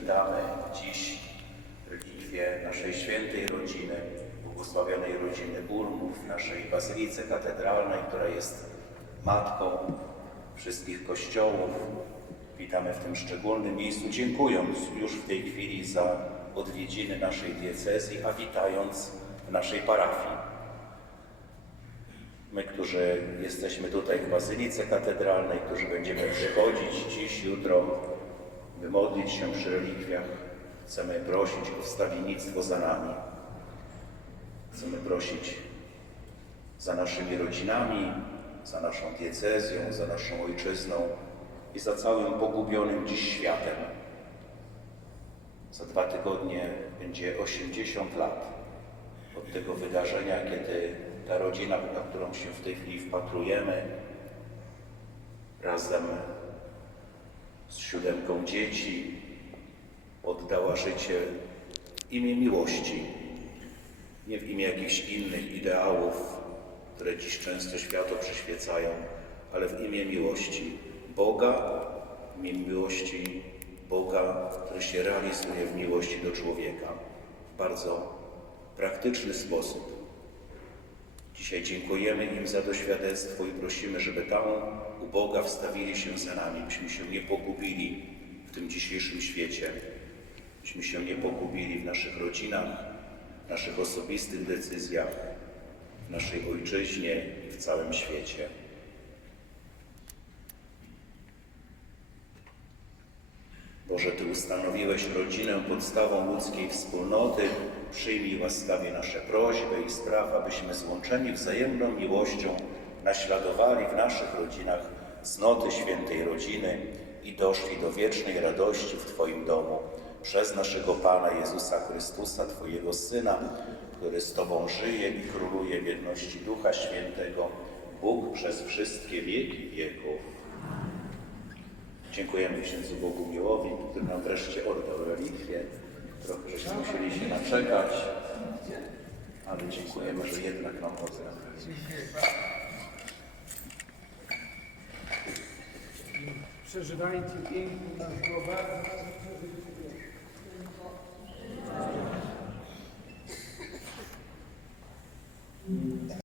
witamy dziś w relikwie naszej świętej rodziny, błogosławionej rodziny Burmów, naszej bazylice katedralnej, która jest matką wszystkich kościołów. Witamy w tym szczególnym miejscu, dziękując już w tej chwili za odwiedziny naszej diecezji, a witając w naszej parafii. My, którzy jesteśmy tutaj w Bazylice Katedralnej, którzy będziemy przychodzić dziś, jutro, by modlić się przy relikwiach, chcemy prosić o wstawiennictwo za nami. Chcemy prosić za naszymi rodzinami, za naszą diecezją, za naszą ojczyzną i za całym pogubionym dziś światem. Za dwa tygodnie będzie 80 lat od tego wydarzenia, kiedy ta rodzina, na którą się w tej chwili wpatrujemy, razem z siódemką dzieci oddała życie w imię miłości, nie w imię jakichś innych ideałów, które dziś często światu przyświecają, ale w imię miłości Boga, w imię miłości Boga, który się realizuje w miłości do człowieka w bardzo praktyczny sposób. Dzisiaj dziękujemy im za to świadectwo i prosimy, żeby tam u Boga wstawili się za nami, byśmy się nie pogubili w tym dzisiejszym świecie, byśmy się nie pogubili w naszych rodzinach, w naszych osobistych decyzjach, w naszej ojczyźnie i w całym świecie. Boże, Ty ustanowiłeś rodzinę podstawą ludzkiej wspólnoty. Przyjmij łaskawie nasze prośby i spraw, abyśmy złączeni wzajemną miłością naśladowali w naszych rodzinach cnoty świętej rodziny i doszli do wiecznej radości w Twoim domu przez naszego Pana Jezusa Chrystusa, Twojego Syna, który z Tobą żyje i króluje w jedności Ducha Świętego, Bóg przez wszystkie wieki wieków. Dziękujemy księdzu Bogumiłowi, który nam wreszcie oddał relikwie. Trochę żeśmy musieli się naczekać, ale dziękujemy, że jednak nam oddał. Przeżywajcie piękny nasz globalizm